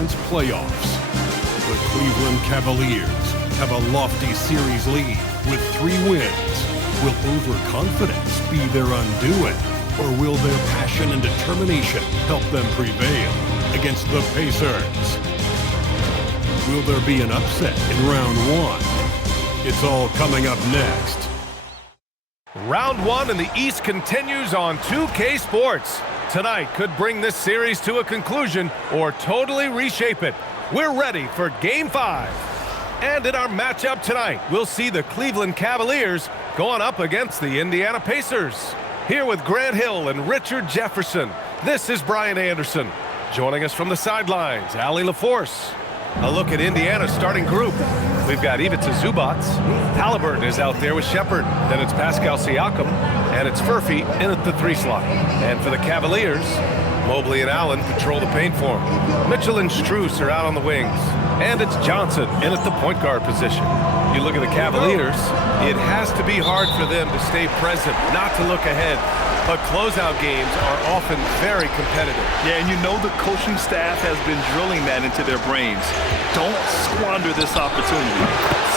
Conference playoffs. The Cleveland Cavaliers have a lofty series lead with 3 wins. Will overconfidence be their undoing, or will their passion and determination help them prevail against the Pacers? Will there be an upset in round 1? It's all coming up next. Round 1 in the East continues on 2K Sports. Tonight could bring this series to a conclusion or totally reshape it. We're ready for Game 5. And in our matchup tonight, we'll see the Cleveland Cavaliers going up against the Indiana Pacers. Here with Grant Hill and Richard Jefferson, this is Brian Anderson. Joining us from the sidelines, Allie LaForce. A look at Indiana's starting group. We've got Ivica Zubac. Halliburton is out there with Shepard. Then it's Pascal Siakam. And it's Furphy in at the 3 slot. And for the Cavaliers, Mobley and Allen control the paint for him. Mitchell and Strus are out on the wings. And it's Johnson in at the point guard position. You look at the Cavaliers, it has to be hard for them to stay present, not to look ahead. But closeout games are often very competitive. Yeah, and you know the coaching staff has been drilling that into their brains. Don't squander this opportunity.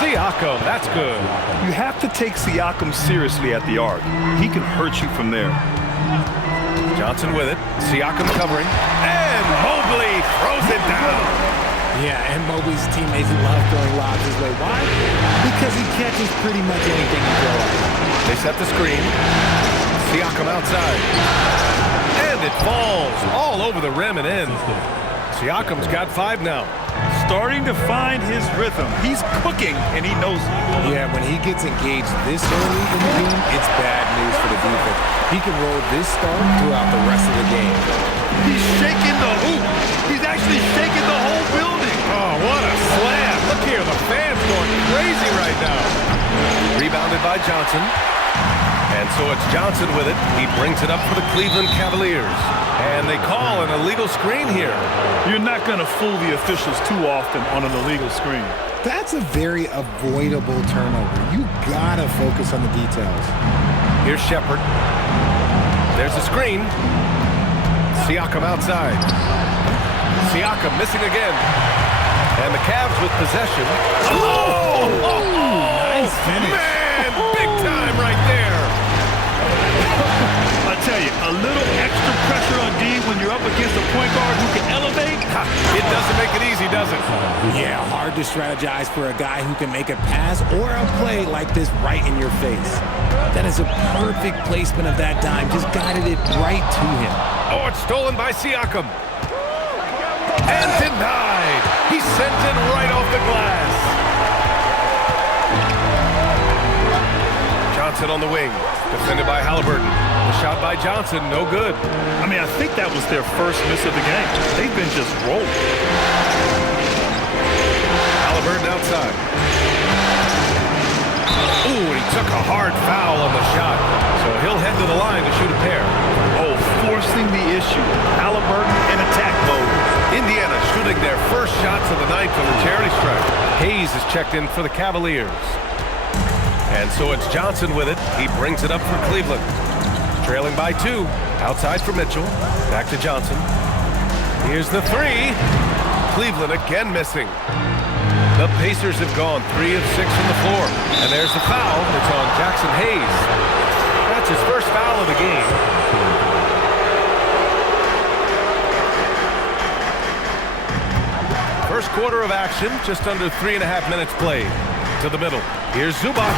Siakam, that's good. You have to take Siakam seriously at the arc. He can hurt you from there. Johnson with it. Siakam covering. And Mobley throws it down. Yeah, and Mobley's teammates love throwing lobs his way. Why? Because he catches pretty much anything he throws. They set the screen. Siakam outside. And it falls all over the rim and in. Siakam's got 5 now. Starting to find his rhythm. He's cooking, and he knows it. Yeah, when he gets engaged this early in the game, it's bad news for the defense. He can roll this start throughout the rest of the game. He's shaking the hoop. He's actually shaking the whole building. Oh, what a slam. Look here, the fans going crazy right now. Rebounded by Johnson. And so it's Johnson with it. He brings it up for the Cleveland Cavaliers. And they call an illegal screen here. You're not going to fool the officials too often on an illegal screen. That's a very avoidable turnover. You gotta focus on the details. Here's Shepard. There's a screen. Siakam outside. Siakam missing again. And the Cavs with possession. Nice finish. Man, big time right there. I tell you, a little extra pressure on D when you're up against a point guard who can elevate. It doesn't make it easy, does it? Yeah, hard to strategize for a guy who can make a pass or a play like this right in your face. That is a perfect placement of that dime. Just guided it right to him. Oh, it's stolen by Siakam. And denied. He sent it right off the glass. Johnson on the wing. Defended by Halliburton. The shot by Johnson, no good. I mean, I think that was their first miss of the game. They've been just rolling. Halliburton outside. Ooh, he took a hard foul on the shot. So he'll head to the line to shoot a pair. Oh, forcing the issue. Halliburton in attack mode. Indiana shooting their first shots of the night from the charity stripe. Hayes is checked in for the Cavaliers. And so it's Johnson with it. He brings it up for Cleveland. Trailing by 2. Outside for Mitchell. Back to Johnson. Here's the 3. Cleveland again missing. The Pacers have gone 3 of 6 from the floor. And there's the foul. It's on Jackson Hayes. That's his first foul of the game. First quarter of action, just under 3.5 minutes played. To the middle. Here's Zubac.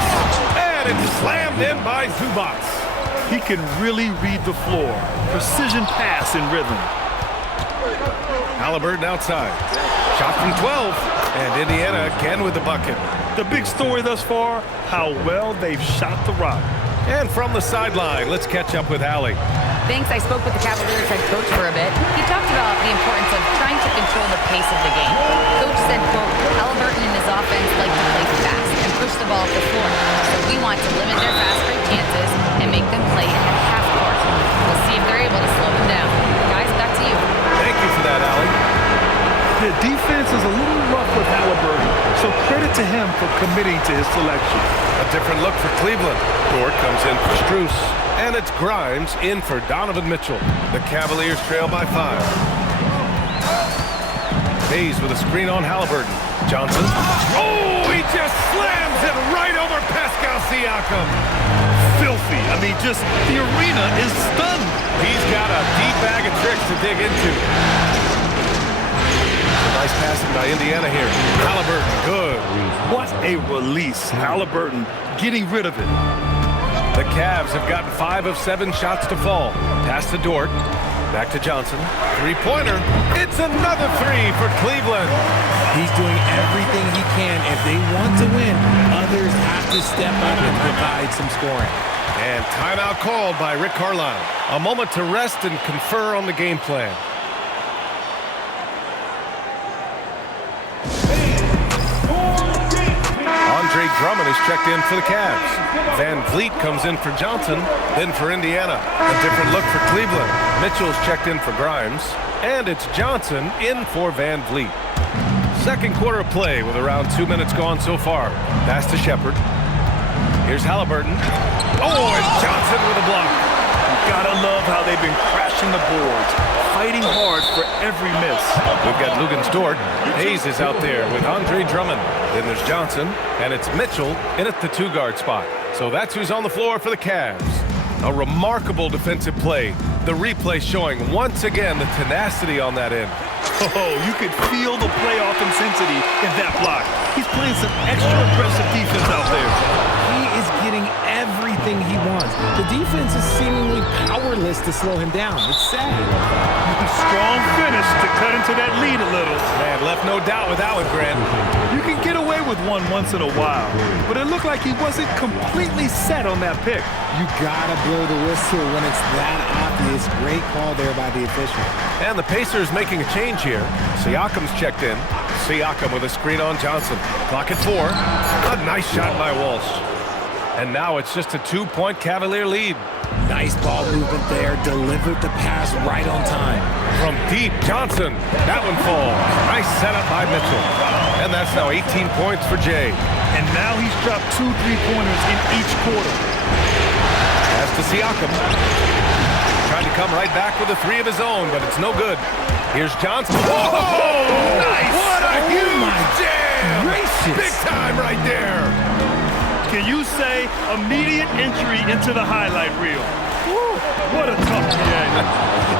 And it's slammed in by Zubac. He can really read the floor. Precision pass in rhythm. Halliburton outside. Shot from 12. And Indiana again with the bucket. The big story thus far, how well they've shot the rock. And from the sideline, let's catch up with Allie. Thanks. I spoke with the Cavaliers head coach for a bit. He talked about the importance of trying to control the pace of the game. Coach said, quote, Halliburton and his offense like to play fast and push the ball up the floor. So we want to limit their fast break chances and make them play in the half court. We'll see if they're able to slow them down. Guys, back to you. Thank you for that, Allie. The defense is a little rough with Halliburton, so credit to him for committing to his selection. A different look for Cleveland. Dort comes in for Strus. And it's Grimes in for Donovan Mitchell. The Cavaliers trail by 5. Hayes with a screen on Halliburton. Johnson. Oh, he just slams it right over Pascal Siakam. Filthy. I mean, just the arena is stunned. He's got a deep bag of tricks to dig into. Nice passing by Indiana here. Halliburton, good. What a release. Halliburton getting rid of it. The Cavs have gotten 5 of 7 shots to fall. Pass to Dort. Back to Johnson. Three-pointer. It's another 3 for Cleveland. He's doing everything he can. If they want to win, others have to step up and provide some scoring. And timeout called by Rick Carlisle. A moment to rest and confer on the game plan. Andre Drummond is checked in for the Cavs. Van Vliet comes in for Johnson, then for Indiana. A different look for Cleveland. Mitchell's checked in for Grimes, and it's Johnson in for Van Vliet. Second quarter of play with around 2 minutes gone so far. Pass to Shepard. Here's Halliburton. Oh, and Johnson with a block. You gotta love how they've been crashing the boards, fighting hard for every miss. We've got Lugens Dort. Hayes is out there with Andre Drummond. Then there's Johnson, and it's Mitchell in at the 2-guard spot. So that's who's on the floor for the Cavs. A remarkable defensive play. The replay showing once again the tenacity on that end. Oh, you could feel the playoff intensity in that block. He's playing some extra aggressive defense out there. He is getting everything he wants. The defense is seemingly powerless to slow him down. It's sad. Strong finish to cut into that lead a little. Man, left no doubt with that one, Grant. You can get away with one once in a while, but it looked like he wasn't completely set on that pick. You gotta blow the whistle when it's that obvious. Great call there by the official. And the Pacers making a change here. Siakam's checked in. Siakam with a screen on Johnson. Clock at 4. A nice shot by Walsh. And now it's just a 2-point Cavalier lead. Nice ball movement there. Delivered the pass right on time. From deep, Johnson. That one falls. Nice setup by Mitchell. And that's now 18 points for Jay. And now he's dropped 2 3-pointers in each quarter. Pass to Siakam. Trying to come right back with a 3 of his own, but it's no good. Here's Johnson. Whoa! Nice! What a huge jam! Gracious. Big time right there. Can you say immediate entry into the highlight reel? Woo, what a tough game.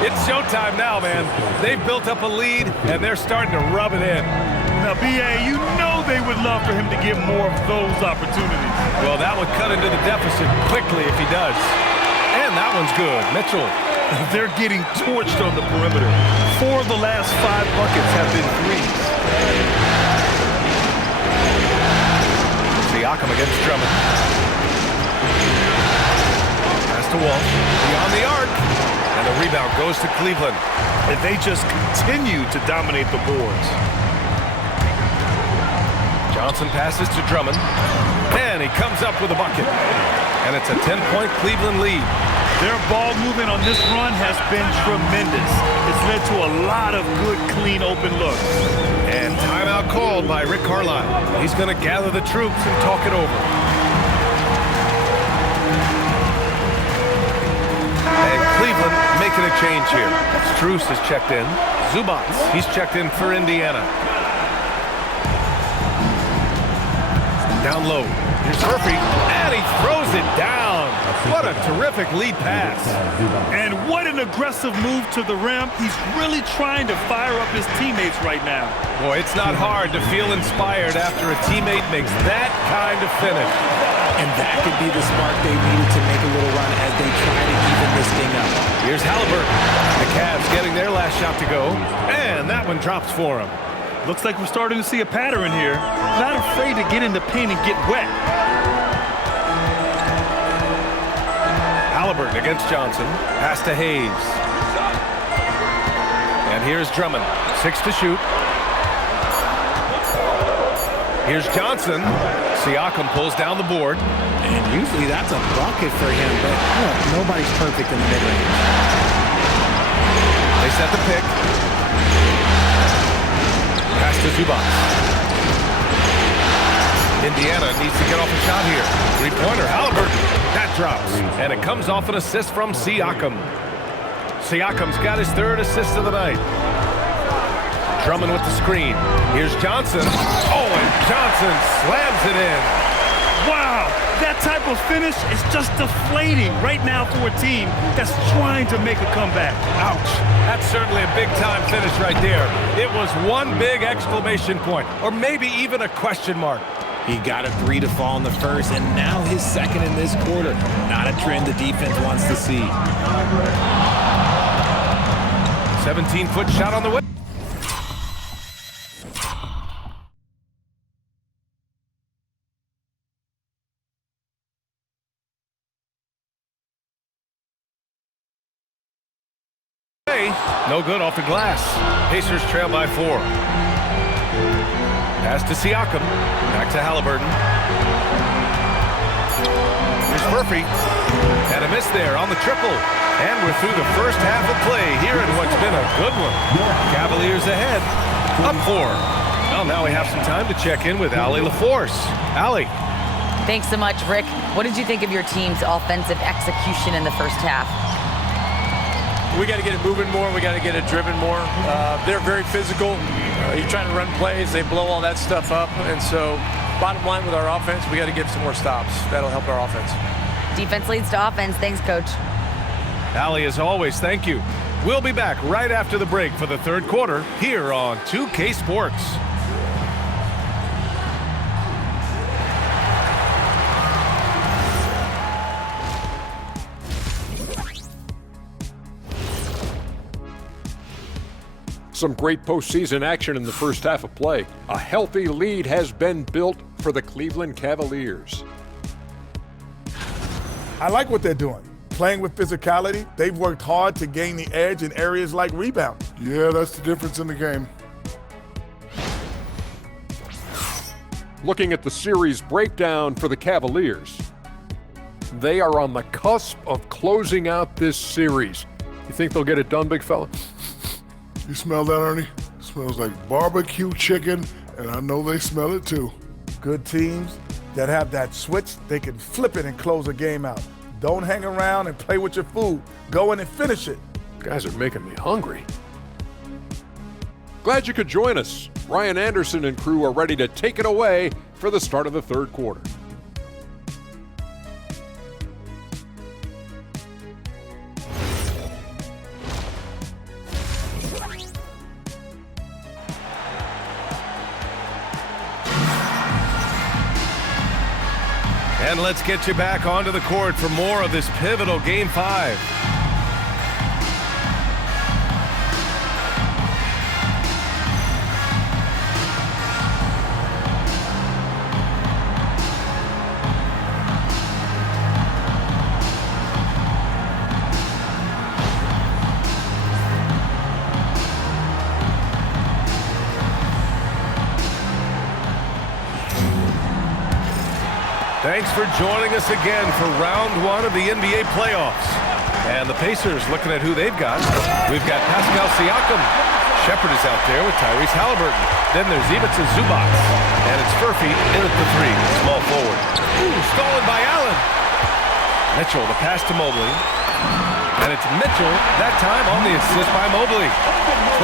It's showtime now, man. They've built up a lead, and they're starting to rub it in. Now, B.A., you know they would love for him to get more of those opportunities. Well, that would cut into the deficit quickly if he does. And that one's good. Mitchell. They're getting torched on the perimeter. 4 of the last 5 buckets have been threes. Siakam against Drummond. Pass to Walsh. Beyond the arc. And the rebound goes to Cleveland. And they just continue to dominate the boards. Johnson passes to Drummond. And he comes up with a bucket. And it's a 10-point Cleveland lead. Their ball movement on this run has been tremendous. It's led to a lot of good, clean, open looks. And timeout called by Rick Carlisle. He's going to gather the troops and talk it over. And Cleveland making a change here. Strus is checked in. Zubac, he's checked in for Indiana. Down low. Here's Murphy, and he throws it down. What a terrific lead pass. And what an aggressive move to the rim. He's really trying to fire up his teammates right now. Boy, it's not hard to feel inspired after a teammate makes that kind of finish. And that could be the spark they needed to make a little run as they try to even this thing up. Here's Halliburton. The Cavs getting their last shot to go, and that one drops for him. Looks like we're starting to see a pattern here. Not afraid to get in the paint and get wet. Halliburton against Johnson. Pass to Hayes. And here's Drummond. 6 to shoot. Here's Johnson. Siakam pulls down the board. And usually that's a bucket for him, but look, nobody's perfect in the mid-range. They set the pick. Pass to Zubac. Indiana needs to get off a shot here. 3-pointer, Halliburton. That drops. And it comes off an assist from Siakam. Siakam's got his 3rd assist of the night. Drummond with the screen. Here's Johnson. Oh, and Johnson slams it in. Wow, that type of finish is just deflating right now for a team that's trying to make a comeback. Ouch. That's certainly a big-time finish right there. It was one big exclamation point, or maybe even a question mark. He got a 3 to fall in the first, and now his second in this quarter. Not a trend the defense wants to see. 17-foot shot on the way. No good off the glass. Pacers trail by 4. Pass to Siakam. Back to Halliburton. Here's Murphy. And a miss there on the triple. And we're through the first half of play here in what's been a good one. Cavaliers ahead. Up 4. Well, now we have some time to check in with Allie LaForce. Allie. Thanks so much, Rick. What did you think of your team's offensive execution in the first half? We got to get it moving more. We got to get it driven more. They're very physical. You're trying to run plays. They blow all that stuff up. And so bottom line with our offense, we got to get some more stops. That'll help our offense. Defense leads to offense. Thanks, Coach. Allie, as always, thank you. We'll be back right after the break for the third quarter here on 2K Sports. Some great postseason action in the first half of play. A healthy lead has been built for the Cleveland Cavaliers. I like what they're doing. Playing with physicality, they've worked hard to gain the edge in areas like rebound. Yeah, that's the difference in the game. Looking at the series breakdown for the Cavaliers, they are on the cusp of closing out this series. You think they'll get it done, big fella? You smell that, Ernie? It smells like barbecue chicken, and I know they smell it too. Good teams that have that switch, they can flip it and close a game out. Don't hang around and play with your food. Go in and finish it. Guys are making me hungry. Glad you could join us. Ryan Anderson and crew are ready to take it away for the start of the third quarter. And let's get you back onto the court for more of this pivotal Game 5. Thanks for joining us again for round 1 of the NBA playoffs. And the Pacers looking at who they've got. We've got Pascal Siakam. Shepard is out there with Tyrese Halliburton. Then there's Ivica Zubac. And it's Murphy in at the 3, small forward. Ooh, stolen by Allen. Mitchell, the pass to Mobley. And it's Mitchell, that time on the assist by Mobley.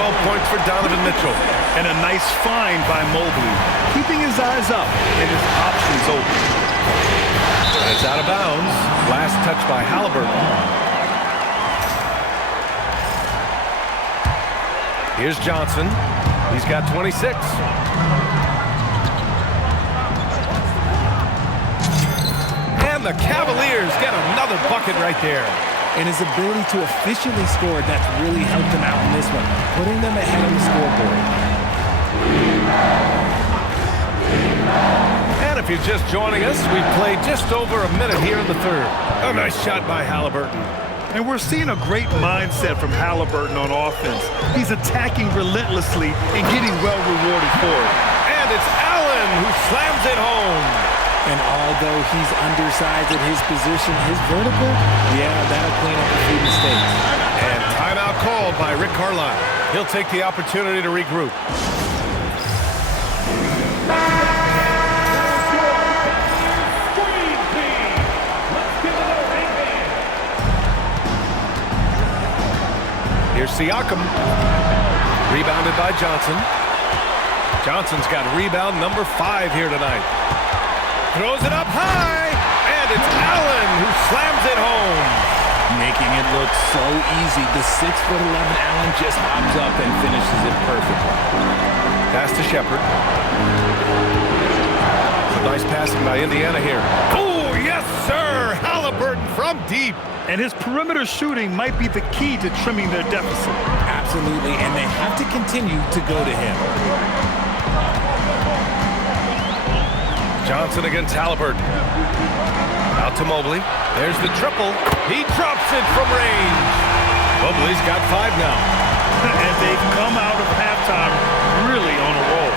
12 points for Donovan Mitchell. And a nice find by Mobley, keeping his eyes up and his options open. And it's out of bounds. Last touch by Halliburton. Here's Johnson. He's got 26. And the Cavaliers get another bucket right there. And his ability to efficiently score, that's really helped him out in this one, putting them ahead on the scoreboard. And if you're just joining us, we've played just over a minute here in the third. A nice shot by Halliburton. And we're seeing a great mindset from Halliburton on offense. He's attacking relentlessly and getting well rewarded for it. And it's Allen who slams it home. And although he's undersized at his position, his vertical, yeah, that'll clean up a few mistakes. And timeout called by Rick Carlisle. He'll take the opportunity to regroup. Here's Siakam. Rebounded by Johnson. Johnson's got rebound number 5 here tonight. Throws it up high, and it's Allen who slams it home. Making it look so easy. The 6'11" Allen just hops up and finishes it perfectly. Pass to Shepard. Some nice passing by Indiana here. Oh, yes, sir! Halliburton from deep. And his perimeter shooting might be the key to trimming their deficit. Absolutely, and they have to continue to go to him. Johnson against Halliburton. Out to Mobley. There's the triple. He drops it from range. Mobley's got 5 now. And they've come out of halftime really on a roll.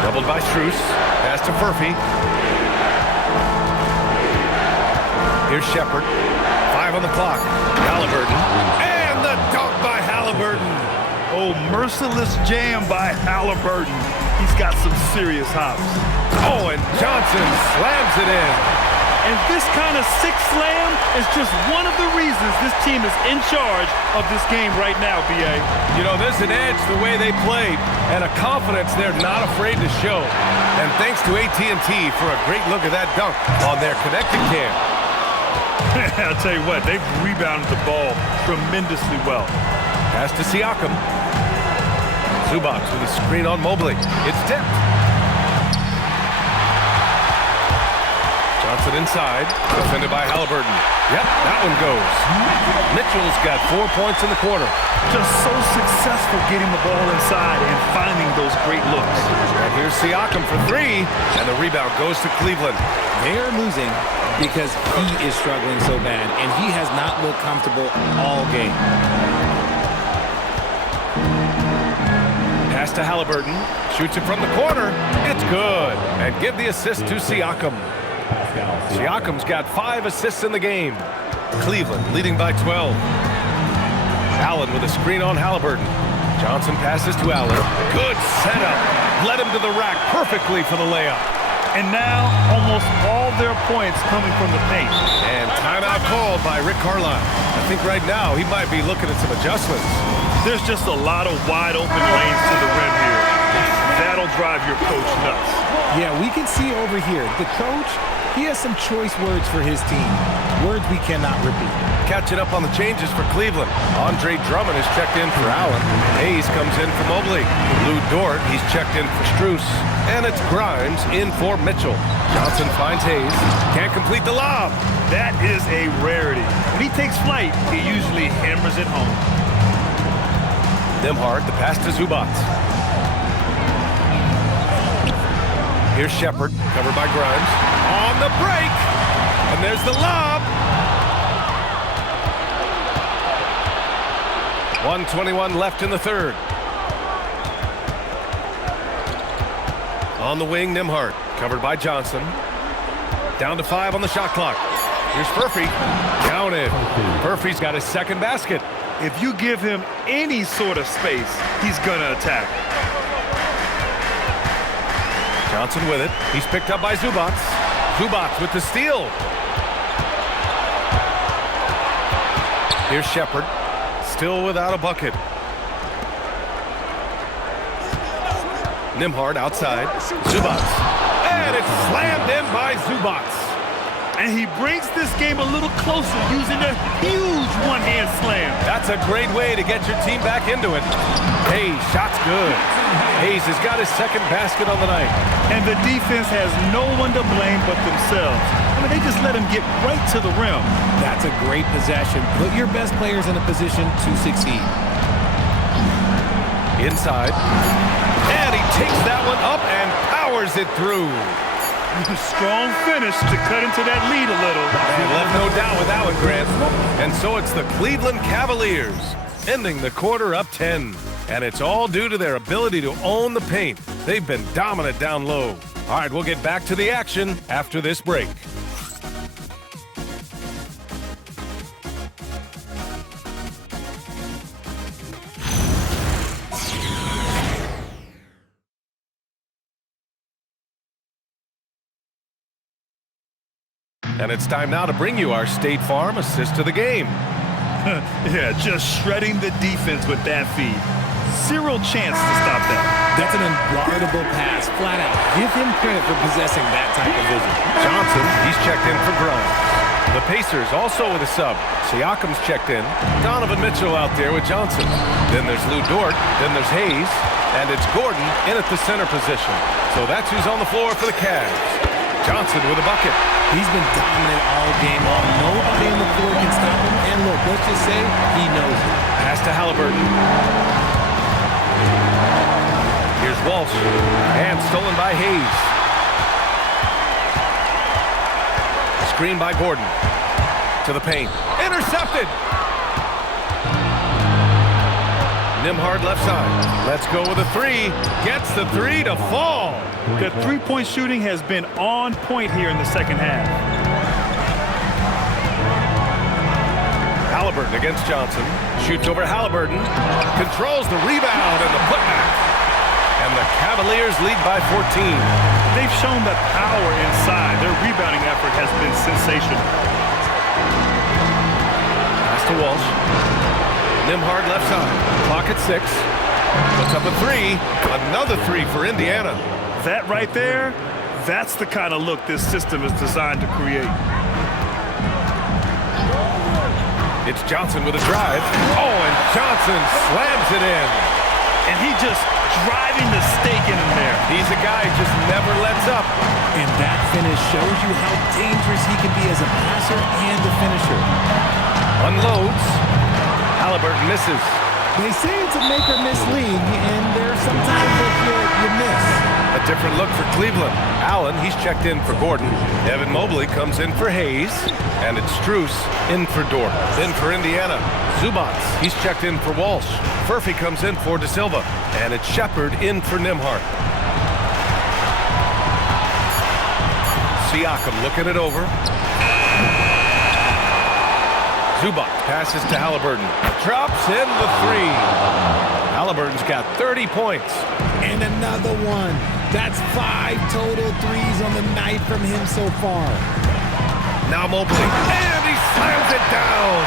Doubled by Strus. Pass to Furphy. Here's Shepard. 5 on the clock. Halliburton. And the dunk by Halliburton. Oh, merciless jam by Halliburton. He's got some serious hops. Oh, and Johnson slams it in. And this kind of sick slam is just one of the reasons this team is in charge of this game right now, B.A. You know, there's an edge the way they played and a confidence they're not afraid to show. And thanks to AT&T for a great look at that dunk on their connected cam. I'll tell you what, they've rebounded the ball tremendously well. Pass to Siakam. Zubac with a screen on Mobley. It's tipped. Johnson inside. Defended by Halliburton. Yep, that one goes. Mitchell's got 4 points in the quarter. Just so successful getting the ball inside and finding those great looks. And here's Siakam for 3. And the rebound goes to Cleveland. They are losing because he is struggling so bad, and he has not looked comfortable all game. Pass to Halliburton. Shoots it from the corner. It's good. And give the assist to Siakam. Siakam's got 5 assists in the game. Cleveland leading by 12. Allen with a screen on Halliburton. Johnson passes to Allen. Good setup. Led him to the rack perfectly for the layup. And now, almost all their points coming from the paint. And timeout called by Rick Carlisle. I think right now he might be looking at some adjustments. There's just a lot of wide open lanes to the rim here. That'll drive your coach nuts. Yeah, we can see over here, the coach, he has some choice words for his team. Words we cannot repeat. Catching up on the changes for Cleveland. Andre Drummond is checked in for Allen. Hayes comes in for Mobley. Lou Dort, he's checked in for Strus. And it's Grimes in for Mitchell. Johnson finds Hayes. Can't complete the lob. That is a rarity. When he takes flight, he usually hammers it home. Nembhard, the pass to Zubac. Here's Shepard, covered by Grimes. On the break. And there's the lob. 1:21 left in the third. On the wing, Nembhard, covered by Johnson. Down to 5 on the shot clock. Here's Furphy. Counted. Furphy's got his second basket. If you give him any sort of space, he's going to attack. Johnson with it. He's picked up by Zubac. Zubac with the steal. Here's Shepard. Still without a bucket. Nembhard outside. Zubac. And it's slammed in by Zubac. And he brings this game a little closer using a huge one-hand slam. That's a great way to get your team back into it. Hayes, shot's good. Hayes has got his second basket on the night. And the defense has no one to blame but themselves. I mean, they just let him get right to the rim. That's a great possession. Put your best players in a position to succeed. Inside. And he takes that one up and powers it through. Strong finish to cut into that lead a little. And left no doubt with that one, Grant. And so it's the Cleveland Cavaliers ending the quarter up 10. And it's all due to their ability to own the paint. They've been dominant down low. All right, we'll get back to the action after this break. And it's time now to bring you our State Farm assist to the game. Yeah, just shredding the defense with that feed. Zero chance to stop that. That's an unguardable pass, flat out. Give him credit for possessing that type of vision. Johnson, he's checked in for Grimes. The Pacers also with a sub. Siakam's checked in. Donovan Mitchell out there with Johnson. Then there's Lou Dort. Then there's Hayes. And it's Gordon in at the center position. So that's who's on the floor for the Cavs. Johnson with a bucket. He's been dominant all game long. Nobody on the floor can stop him. And look, let's just say he knows it. Pass to Halliburton. Here's Walsh. And stolen by Hayes. Screen by Gordon. To the paint. Intercepted. Nimhard left side. Let's go with a three. Gets the three to fall. The three-point shooting has been on point here in the second half. Halliburton against Johnson. Shoots over Halliburton. Controls the rebound and the putback. And the Cavaliers lead by 14. They've shown that power inside. Their rebounding effort has been sensational. Pass to Walsh. Nimhard left side. Clock at 6. Puts up a three. Another three for Indiana. That right there, that's the kind of look this system is designed to create. It's Johnson with a drive. Oh, and Johnson slams it in. And he just driving the stake in there. He's a guy who just never lets up. And that finish shows you how dangerous he can be as a passer and a finisher. Unloads. Halliburton misses. They say it's a make or miss league, and there's sometimes that you miss. A different look for Cleveland. Allen, he's checked in for Gordon. Evan Mobley comes in for Hayes. And it's Strus in for Dort. In for Indiana. Zubats, he's checked in for Walsh. Furphy comes in for De Silva. And it's Shepard in for Nimhard. Siakam looking it over. Zubac passes to Halliburton. Drops in the three. Halliburton's got 30 points. And another one. That's 5 total threes on the night from him so far. Now Mobley. And he slams it down.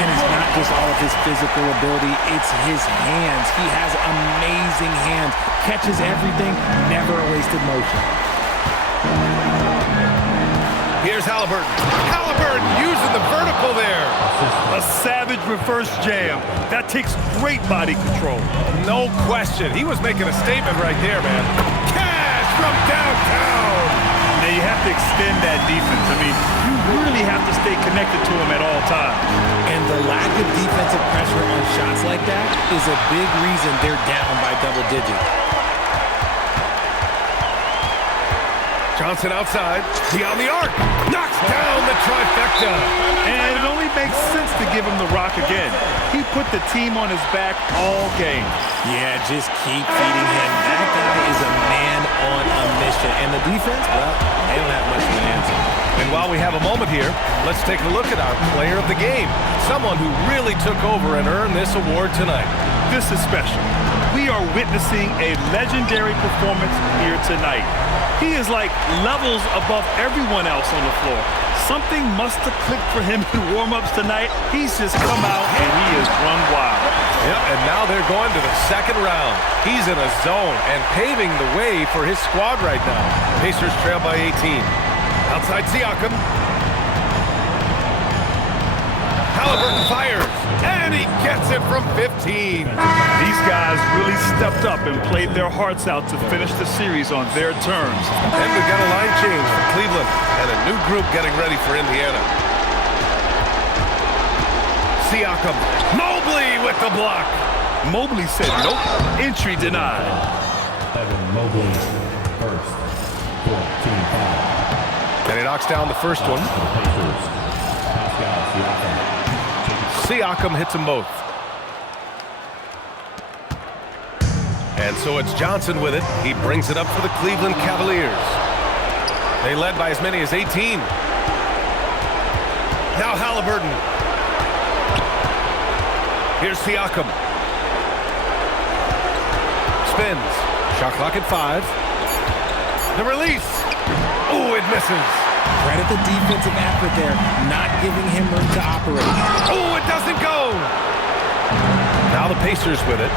And it's not just all of his physical ability, it's his hands. He has amazing hands. Catches everything, never a wasted motion. Here's Halliburton. Halliburton using the vertical there. A savage reverse jam. That takes great body control. No question. He was making a statement right there, man. Cash from downtown. Now you have to extend that defense. I mean, you really have to stay connected to him at all times. And the lack of defensive pressure on shots like that is a big reason they're down by double digits. Johnson outside. Beyond the arc. Knocks down the trifecta. And it only makes sense to give him the rock again. He put the team on his back all game. Yeah, just keep feeding him. That guy is a man on a mission. And the defense, well, they don't have much of an answer. And while we have a moment here, let's take a look at our player of the game. Someone who really took over and earned this award tonight. This is special. We are witnessing a legendary performance here tonight. He is like levels above everyone else on the floor. Something must have clicked for him in warm-ups tonight. He's just come out and he has run wild. Yep, and now they're going to the second round. He's in a zone and paving the way for his squad right now. Pacers trail by 18. Outside Siakam. Halliburton fires, and he gets it from 15. These guys really stepped up and played their hearts out to finish the series on their terms. And we've got a line change for Cleveland and a new group getting ready for Indiana. Siakam. Mobley with the block. Mobley said nope. Entry denied. Evan Mobley first. 14 foul. And he knocks down the first one. Pacers. Pascal Siakam. Siakam hits them both. And so it's Johnson with it. He brings it up for the Cleveland Cavaliers. They led by as many as 18. Now Halliburton. Here's Siakam. Spins. Shot clock at 5. The release. Oh, it misses. Credit the defensive effort there, not giving him room to operate. Oh, it doesn't go. Now the Pacers with it.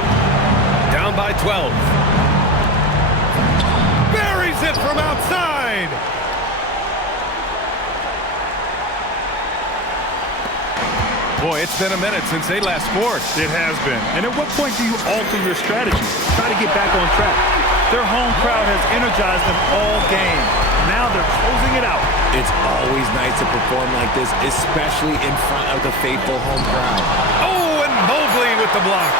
Down by 12. Buries it from outside. Boy, it's been a minute since they last scored. It has been. And at what point do you alter your strategy? Try to get back on track. Their home crowd has energized them all game. Now they're closing it out. It's always nice to perform like this, especially in front of the faithful home crowd. Oh, and Mobley with the block.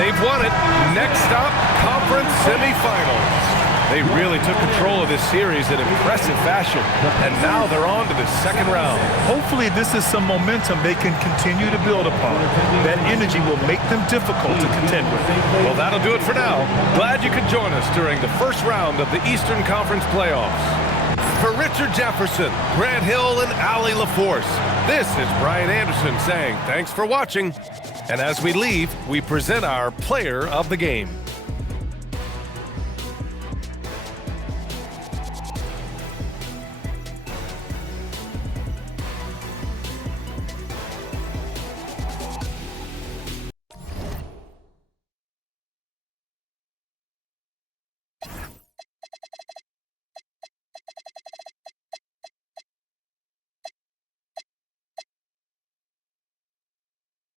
They've won it. Next stop, conference semifinals. They really took control of this series in impressive fashion, and now they're on to the second round. Hopefully this is some momentum they can continue to build upon. That energy will make them difficult to contend with. Well, that'll do it for now. Glad you could join us during the first round of the Eastern Conference playoffs. For Richard Jefferson, Grant Hill, and Allie LaForce, this is Brian Anderson saying thanks for watching. And as we leave, we present our player of the game.